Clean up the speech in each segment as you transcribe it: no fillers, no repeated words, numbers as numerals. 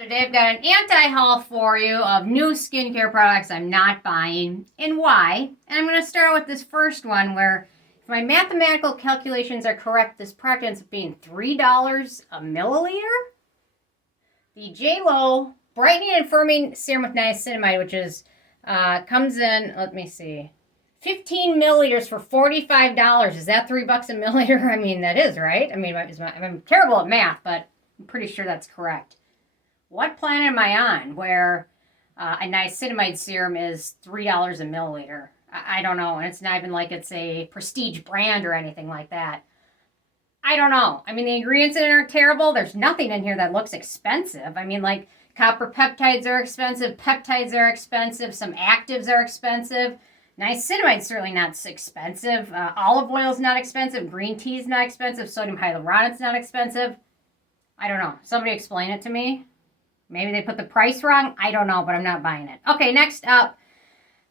Today I've got an anti-haul for you of new skincare products I'm not buying and why. And I'm going to start with this first one where, if my mathematical calculations are correct, this product ends up being $3 a milliliter. The JLo Brightening and Firming Serum with Niacinamide, which is comes in, let me see, 15 milliliters for $45. Is that $3 a milliliter? I mean, that is, right? I mean, I'm terrible at math, but I'm pretty sure that's correct. What planet am I on where a niacinamide serum is $3 a milliliter? I don't know. And it's not even like it's a prestige brand or anything like that. I don't know. I mean, the ingredients in it are terrible. There's nothing in here that looks expensive. I mean, like copper peptides are expensive. Peptides are expensive. Some actives are expensive. Niacinamide's certainly not expensive. Olive oil's not expensive. Green tea's not expensive. Sodium hyaluronid's not expensive. I don't know. Somebody explain it to me. Maybe they put the price wrong. I don't know, but I'm not buying it. Okay, next up.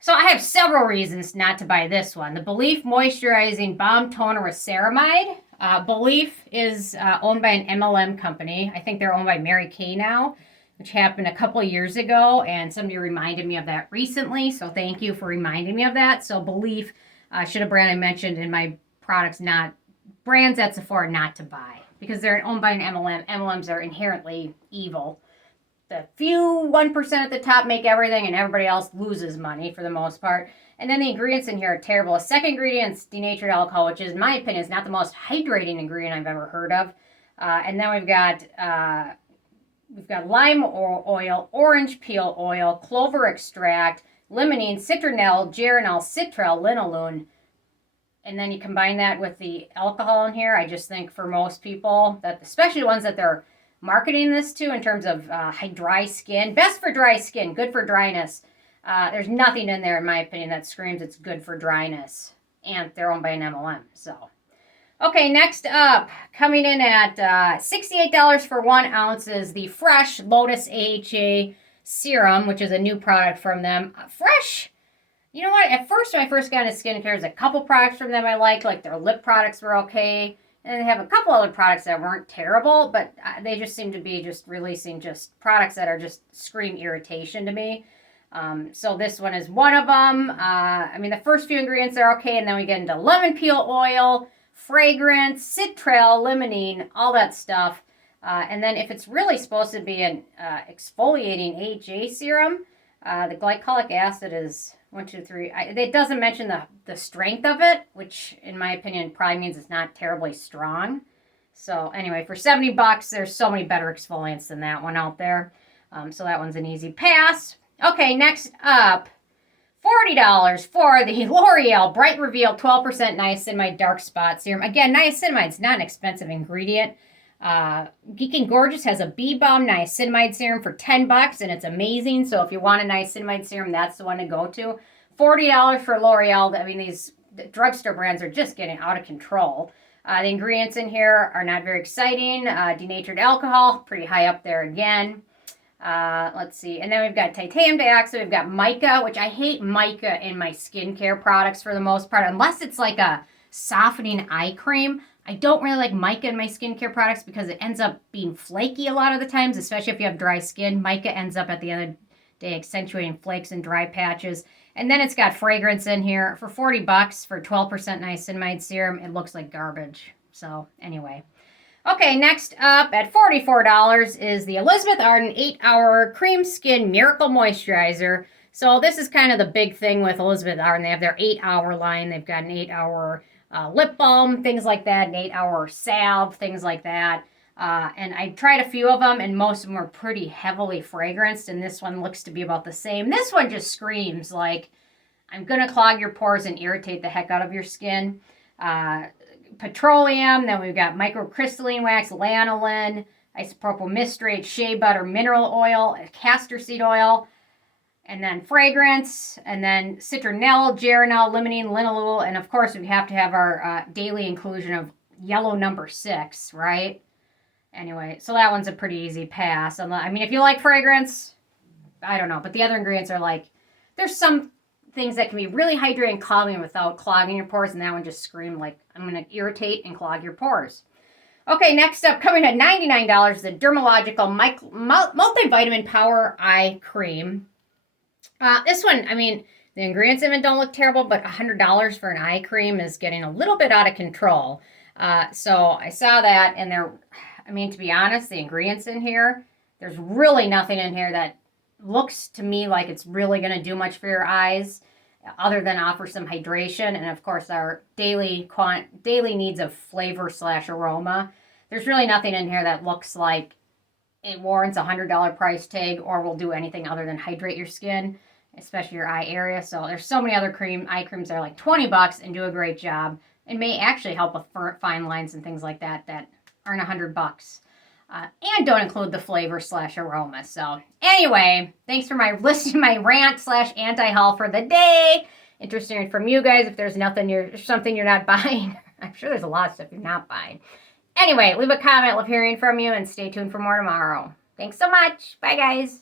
So I have several reasons not to buy this one. The Belief Moisturizing Balm Toner with Ceramide. Belief is owned by an MLM company. I think they're owned by Mary Kay now, which happened a couple of years ago, and somebody reminded me of that recently, so thank you for reminding me of that. So Belief should have brand I mentioned in my products, not brands at Sephora not to buy, because they're owned by an MLM. MLMs are inherently evil. The few 1% at the top make everything, and everybody else loses money for the most part. And then the ingredients in here are terrible. A second ingredient is denatured alcohol, which is, in my opinion, is not the most hydrating ingredient I've ever heard of. And then we've got lime oil, orange peel oil, clover extract, limonene, citronelle, geranyl, citral, linalool. And then you combine that with the alcohol in here. I just think for most people, that especially the ones that they're marketing this to in terms of dry skin, best for dry skin, good for dryness. There's nothing in there, in my opinion, that screams it's good for dryness. And they're owned by an MLM. So, okay, next up, coming in at $68 for 1 ounce is the Fresh Lotus AHA Serum, which is a new product from them. Fresh, you know what? At first, when I first got into skincare, there's a couple products from them I liked, like their lip products were okay. And they have a couple other products that weren't terrible, but they just seem to be just releasing just products that are just scream irritation to me. So this one is one of them. I mean, the first few ingredients are okay, and then we get into lemon peel oil, fragrance, citral, limonene, all that stuff. And then if it's really supposed to be an exfoliating AHA serum, the glycolic acid is 1, 2, 3. It doesn't mention the strength of it, which in my opinion probably means it's not terribly strong. So anyway, for $70, there's so many better exfoliants than that one out there. So that one's an easy pass. Okay, next up, $40 for the L'Oreal Bright Reveal 12% Niacinamide Dark Spot Serum. Again, niacinamide's not an expensive ingredient. Geek and Gorgeous has a Bee Balm niacinamide serum for $10, and it's amazing. So if you want a niacinamide serum, that's the one to go to. $40 for L'Oreal. I mean, these drugstore brands are just getting out of control. The ingredients in here are not very exciting. Denatured alcohol, pretty high up there again. Let's see. And then we've got titanium dioxide. We've got mica, which I hate mica in my skincare products for the most part, unless it's like a softening eye cream. I don't really like mica in my skincare products because it ends up being flaky a lot of the times, especially if you have dry skin. Mica ends up at the end of the day accentuating flakes and dry patches. And then it's got fragrance in here. For $40 for 12% niacinamide serum, it looks like garbage. So anyway. Okay, next up at $44 is the Elizabeth Arden 8-Hour Cream Skin Miracle Moisturizer. So this is kind of the big thing with Elizabeth Arden. They have their 8-hour line. They've got an 8-hour lip balm, things like that, an 8-hour salve, things like that. And I tried a few of them, and most of them were pretty heavily fragranced, and this one looks to be about the same. This one just screams like, I'm going to clog your pores and irritate the heck out of your skin. Petroleum, then we've got microcrystalline wax, lanolin, isopropyl mystrate, shea butter, mineral oil, castor seed oil, and then fragrance, and then citronelle, geranyl, limonene, linalool, and of course we have to have our daily inclusion of yellow number 6, right? Anyway, so that one's a pretty easy pass. I mean, if you like fragrance, I don't know, but the other ingredients are like, there's some things that can be really hydrating and calming without clogging your pores, and that one just screamed like, I'm going to irritate and clog your pores. Okay, next up, coming at $99, the Dermalogical Multivitamin Power Eye Cream. This one, I mean, the ingredients in it don't look terrible, but $100 for an eye cream is getting a little bit out of control. So I saw that, and I mean, to be honest, the ingredients in here, there's really nothing in here that looks to me like it's really going to do much for your eyes other than offer some hydration and, of course, our daily needs of flavor / aroma. There's really nothing in here that looks like it warrants a $100 price tag or will do anything other than hydrate your skin, especially your eye area. So there's so many other eye creams that are like $20 and do a great job and may actually help with fine lines and things like that aren't $100 and don't include the flavor / aroma. So anyway, thanks for listening to my rant / anti-haul for the day. Interesting from you guys if there's something you're not buying. I'm sure there's a lot of stuff you're not buying. Anyway, leave a comment. Love hearing from you and stay tuned for more tomorrow. Thanks so much. Bye, guys.